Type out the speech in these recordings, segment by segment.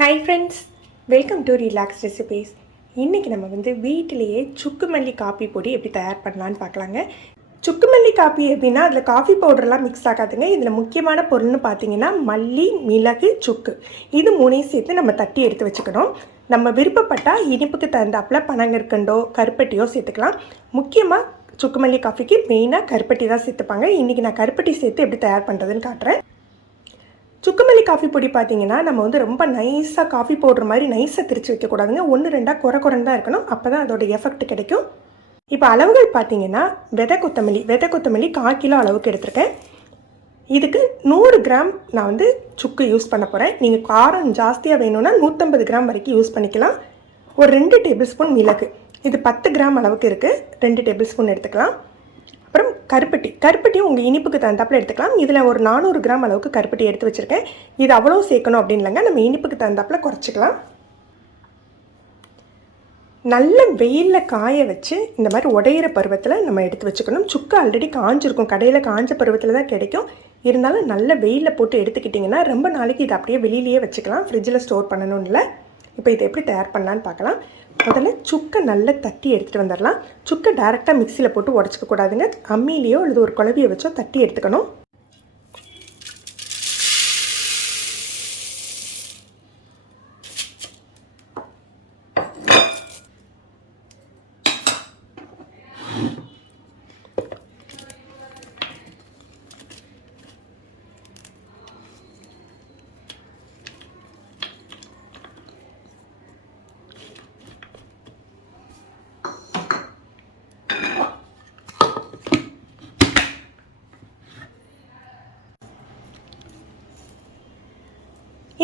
Hi friends, welcome to Relax Recipes. இன்னைக்கு நம்ம வீட்டிலேயே சுக்கு மல்லி காப்பி பொடி எப்படி தயார் பண்ணலாம்னு பார்க்கலாங்க. சுக்கு மல்லி காப்பி எப்படின்னா அதில் காஃபி பவுடர்லாம் மிக்ஸ் ஆகாதுங்க. இதில் முக்கியமான பொருள்னு பார்த்தீங்கன்னா மல்லி, மிளகு, சுக்கு இது மூணையும் சேர்த்து நம்ம தட்டி எடுத்து வச்சுக்கணும். நம்ம விருப்பப்பட்டால் இனிப்புக்கு தகுந்தாப்பில் பனங்கற்கண்டோ கருப்பட்டியோ சேர்த்துக்கலாம். முக்கியமாக சுக்கு மல்லி காஃபிக்கு மெயினாக கருப்பட்டி தான் சேர்த்துப்பாங்க. இன்றைக்கி நான் கருப்பட்டி சேர்த்து எப்படி தயார் பண்ணுறதுன்னு காட்டுறேன். சுக்கு மல்லி காஃபி பொடி பார்த்தீங்கன்னா நம்ம ரொம்ப நைஸாக காஃபி பவுடர் மாதிரி நைஸாக திரிச்சு வைக்கக்கூடாதுங்க. 1-2 குறை தான் இருக்கணும். அப்போ தான் அதோட எஃபெக்ட் கிடைக்கும். இப்போ அளவுகள் பார்த்தீங்கன்னா விதை கொத்தமல்லி 1/4 கிலோ அளவுக்கு எடுத்திருக்கேன். இதுக்கு 100 கிராம் நான் சுக்கு யூஸ் பண்ண போகிறேன். நீங்கள் காரம் ஜாஸ்தியாக வேணும்னா 150 கிராம் வரைக்கும் யூஸ் பண்ணிக்கலாம். ஒரு 2 டேபிள் ஸ்பூன் மிளகு, இது 10 கிராம் அளவுக்கு இருக்குது, 2 டேபிள் ஸ்பூன் எடுத்துக்கலாம். அப்புறம் கருப்பட்டியும் உங்கள் இனிப்புக்கு தகுந்தாப்பில் எடுத்துக்கலாம். இதில் ஒரு 400 கிராம் அளவுக்கு கருப்பட்டி எடுத்து வச்சுருக்கேன். இது அவ்வளோ சேர்க்கணும் அப்படின்னு இல்லைங்க, நம்ம இனிப்புக்கு தகுந்தாப்பில் குறைச்சிக்கலாம். நல்ல வெயிலில் காய வச்சு இந்த மாதிரி உடையிற பருவத்தில் நம்ம எடுத்து வச்சுக்கணும். சுக்கு ஆல்ரெடி காஞ்சிருக்கும், கடையில் காஞ்ச பருவத்தில் தான் கிடைக்கும். இருந்தாலும் நல்ல வெயிலில் போட்டு எடுத்துக்கிட்டிங்கன்னா ரொம்ப நாளைக்கு இதை அப்படியே வெளியிலேயே வச்சுக்கலாம், ஃப்ரிட்ஜில் ஸ்டோர் பண்ணணும்னு இல்லை. இப்போ இதை எப்படி தயார் பண்ணலான்னு பார்க்கலாம். முதல்ல சுக்கை நல்லா தட்டி எடுத்துகிட்டு வந்துடலாம். சுக்கை டேரெக்டாக மிக்சியில் போட்டு உடச்சிக்க கூடாதுங்க. அம்மியிலையோ அல்லது ஒரு குழவியை வச்சோ தட்டி எடுத்துக்கணும்.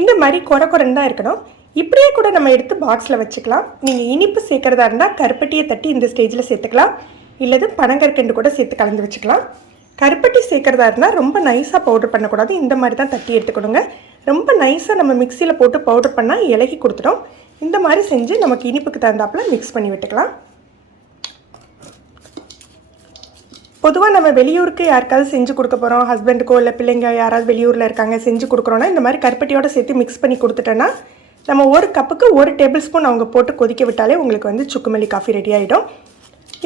இந்த மாதிரி குறைன்னு தான் இருக்கணும். இப்படியே கூட நம்ம எடுத்து பாக்ஸில் வச்சுக்கலாம். நீங்கள் இனிப்பு சேர்க்குறதா இருந்தால் கருப்பட்டியை தட்டி இந்த ஸ்டேஜில் சேர்த்துக்கலாம், இல்லது பனங்கற்கண்டு கூட சேர்த்து கலந்து வச்சுக்கலாம். கருப்பட்டி சேர்க்குறதா இருந்தால் ரொம்ப நைஸாக பவுடர் பண்ணக்கூடாது, இந்த மாதிரி தான் தட்டி எடுத்துக்கணுங்க. ரொம்ப நைஸாக நம்ம மிக்சியில் போட்டு பவுடர் பண்ணால் இலகி கொடுத்துடும். இந்த மாதிரி செஞ்சு நமக்கு இனிப்புக்கு தகுந்தாப்பில் மிக்ஸ் பண்ணி விட்டுக்கலாம். பொதுவாக நம்ம வெளியூருக்கு யாருக்காவது செஞ்சு கொடுக்க போகிறோம், ஹஸ்பண்டுக்கோ இல்லை பிள்ளைங்க யாராவது வெளியூரில் இருக்காங்க செஞ்சு கொடுக்குறோன்னா இந்த மாதிரி கருப்பட்டியோடு சேர்த்து மிக்ஸ் பண்ணி கொடுத்துட்டோன்னா நம்ம ஒரு கப்புக்கு 1 டேபிள் ஸ்பூன் அவங்க போட்டு கொதிக்க விட்டாலே உங்களுக்கு சுக்கு மல்லி காஃபி ரெடி ஆகிடும்.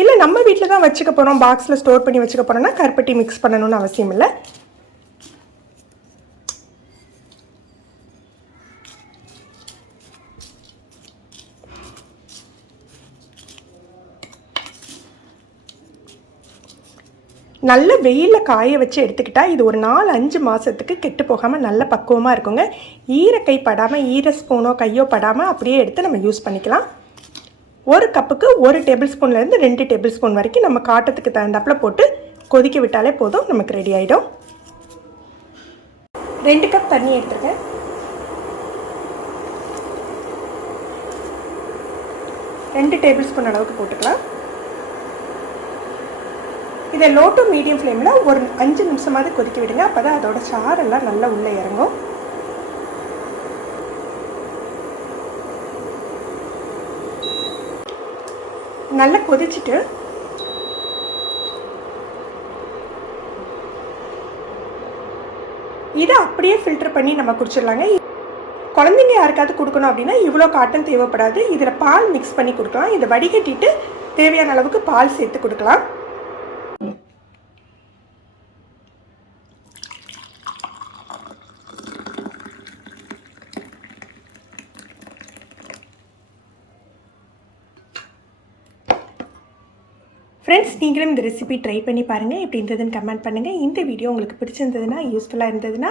இல்லை நம்ம வீட்டில் தான் வச்சுக்க போகிறோம், பாக்ஸில் ஸ்டோர் பண்ணி வச்சுக்க போகிறோன்னா கருப்பட்டி மிக்ஸ் பண்ணணும்னு அவசியம் இல்லை. நல்ல வெயிலில் காய வச்சு எடுத்துக்கிட்டால் இது ஒரு 4-5 மாதத்துக்கு கெட்டு போகாமல் நல்ல பக்குவமாக இருக்குங்க. ஈரக்கை படாமல், ஈர ஸ்பூனோ கையோ படாமல் அப்படியே எடுத்து நம்ம யூஸ் பண்ணிக்கலாம். ஒரு கப்புக்கு 1 டேபிள் ஸ்பூன்லேருந்து 2 டேபிள் ஸ்பூன் வரைக்கும் நம்ம காட்டத்துக்கு தகுந்தாப்பில் போட்டு கொதிக்க விட்டாலே போதும், நமக்கு ரெடி ஆகிடும். 2 கப் தண்ணி எடுத்துருக்கேன். ரெண்டு டேபிள் ஸ்பூன் அளவுக்கு போட்டுக்கலாம். இதை லோ டு மீடியம் ஃப்ளேமில் ஒரு 5 நிமிஷமாவது கொதிக்க விடுங்க. அப்போ தான் அதோட சாரெல்லாம் நல்லா உள்ளே இறங்கும். நல்லா கொதிச்சுட்டு இதை அப்படியே ஃபில்டர் பண்ணி நம்ம குடிச்சிடலாங்க. குழந்தைங்க யாருக்காவது கொடுக்கணும் அப்படின்னா இவ்வளோ காட்டன் தேவைப்படாது. இதில் பால் மிக்ஸ் பண்ணி கொடுக்கலாம். இதை வடிகட்டிட்டு தேவையான அளவுக்கு பால் சேர்த்து கொடுக்கலாம். ஃப்ரெண்ட்ஸ், நீங்களும் இந்த ரெசிபி ட்ரை பண்ணி பாருங்கள். எப்படி இருந்ததுன்னு கமெண்ட் பண்ணுங்கள். இந்த வீடியோ உங்களுக்கு பிடிச்சிருந்ததுன்னா, யூஸ்ஃபுல்லாக இருந்ததுன்னா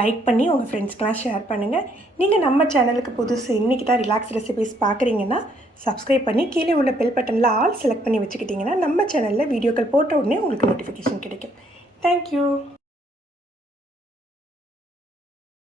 லைக் பண்ணி உங்கள் ஃப்ரெண்ட்ஸ்க்கெலாம் ஷேர் பண்ணுங்கள். நீங்கள் நம்ம சேனலுக்கு புதுசு இன்றைக்கி தான் ரிலாக்ஸ் ரெசிபிஸ் பார்க்குறீங்கன்னா சப்ஸ்கிரைப் பண்ணி கீழே உள்ள பெல் பட்டனில் ஆல் செலக்ட் பண்ணி வச்சுக்கிட்டிங்கன்னா நம்ம சேனலில் வீடியோக்கள் போட்ட உடனே உங்களுக்கு நோட்டிஃபிகேஷன் கிடைக்கும். தேங்க்யூ.